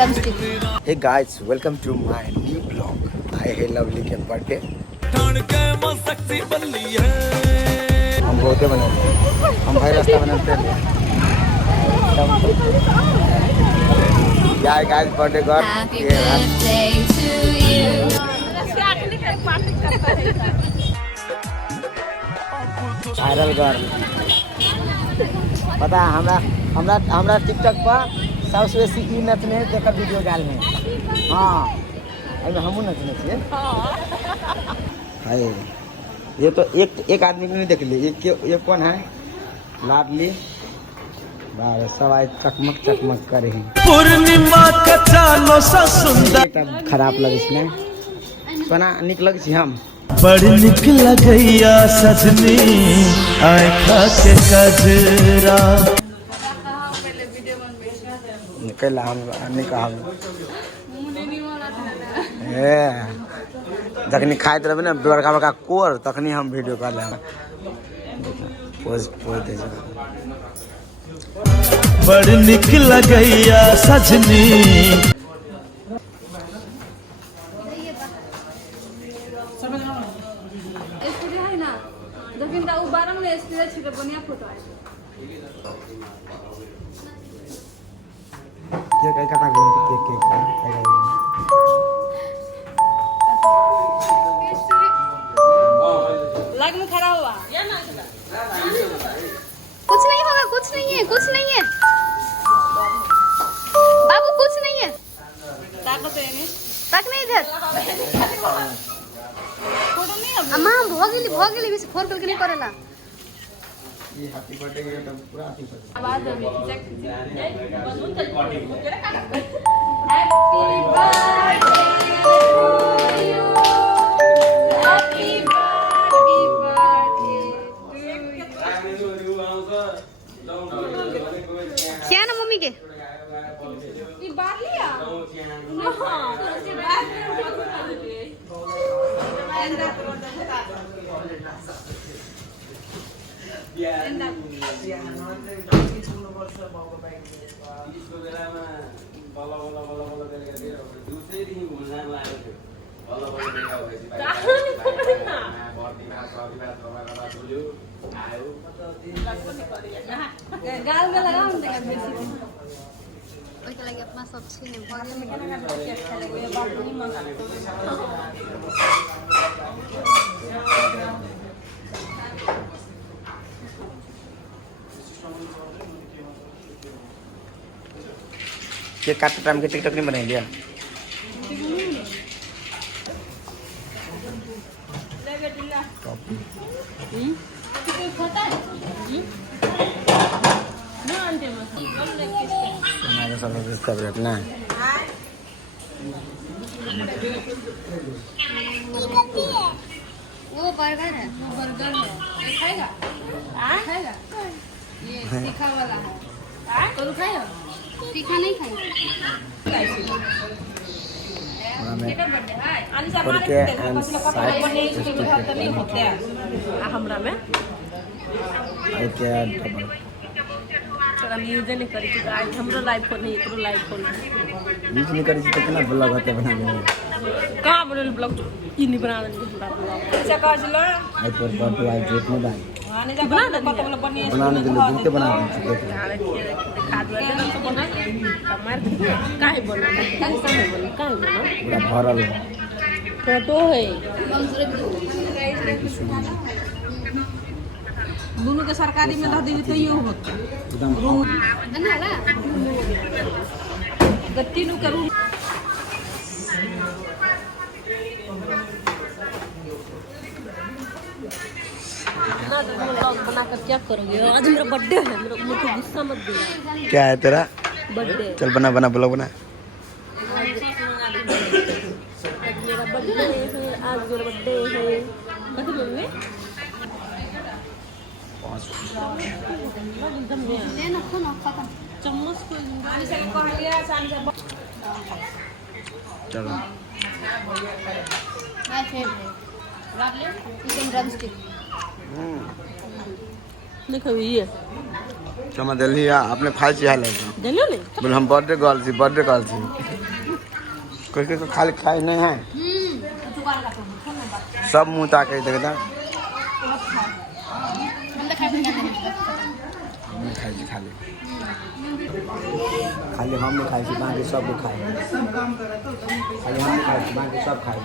drumstick. Hey guys, welcome to my new vlog. I है lovely के birthday. हम बहुत बनाते हैं, हम भाई रास्ता बनाते हैं। यार guys birthday girl, Happy birthday to you. Viral girl. पता है हमरा टिकटॉक पर सबसे बेसी ई नचने जेकर वीडियो डाल में। हाँ, अभी हमू नचने छिए। हाय, ये तो एक आदमी को नहीं देख लिए। ये कौन है? लाडली। बारे सब आज चकमक कर रही। पूर्णिमा का चालो सा सुंदर खराब लगे इसमें। सोना निक लगे छी हम। बड़ निक लगैया सजनी आय खा के कजरा। निकला हम निकाह जखनी खाइत रहबे ना बड़का बड़का कोर तखनी हम वीडियो कर ले। पोज दे बड़ निक लगैया सजनी ये कहीं कटा गया केक लाइक में खड़ा हुआ कुछ नहीं होगा, कुछ नहीं है बाबू, कुछ नहीं है। तक नहीं इधर अम्मा हम भोगली भी फोन करके नहीं करेला। ये हैप्पी बर्थडे के तो पूरा हैप्पी बर्थडे। आवाज अभी क्या ना मम्मी के गाल में लगा हम देखा बेसी ओके लगे अपना सब छीने भोगली में केक काटते टाइम के टिकटॉक नहीं बनाई लिया। ना वो बर्गर है, ये खाएगा ये तीखा वाला है तो खाएगा तीखा नहीं खाएंगे। हमरा में हम यूज नहीं करी थी आज हमरो लाइव फोन है एकरो लाइव फोन यूज नहीं करी तो कितना ब्लॉग होते बना देंगे। कहां बनल ब्लॉग ई नहीं बना देंगे हमरा ब्लॉग अच्छा काज लो आज पर बर्थडे आज डेट में डाल आने जा बना देंगे पता वाला बनिए बनाने के लिए बुनते बना देंगे। दिखा दो देना तो बना मार काहे बना काहे समय बना काहे बना पूरा भरल है। फोटो है दोनों के सरकारी में रह दी तो यो होता एकदम बनाला गत्ती नु करूं ना तो ब्लॉग बना कर क्या करोगे आज मेरा बर्थडे है मेरा मुझे गुस्सा मत देना क्या है तेरा? बर्थडे चल बना ब्लॉग बना। आज मेरा बर्थडे है कथी बोलवे ले ना खाना खत्म चम्मच को आने से कहलिया सान से चलो माय फेवरेट चिकन ड्रमस्टिक। देखो ये क्षमा दिल्ली अपने खाई छी हाल दिलो नहीं बोले हम बर्थडे गर्ल थी कोई को खाली खाई नहीं है सब मुंह ताके देखता हम खाई छी खाली हम नहीं खाई छी बाकी सब खाई खाली हम नहीं खाई छी बाकी सब खाई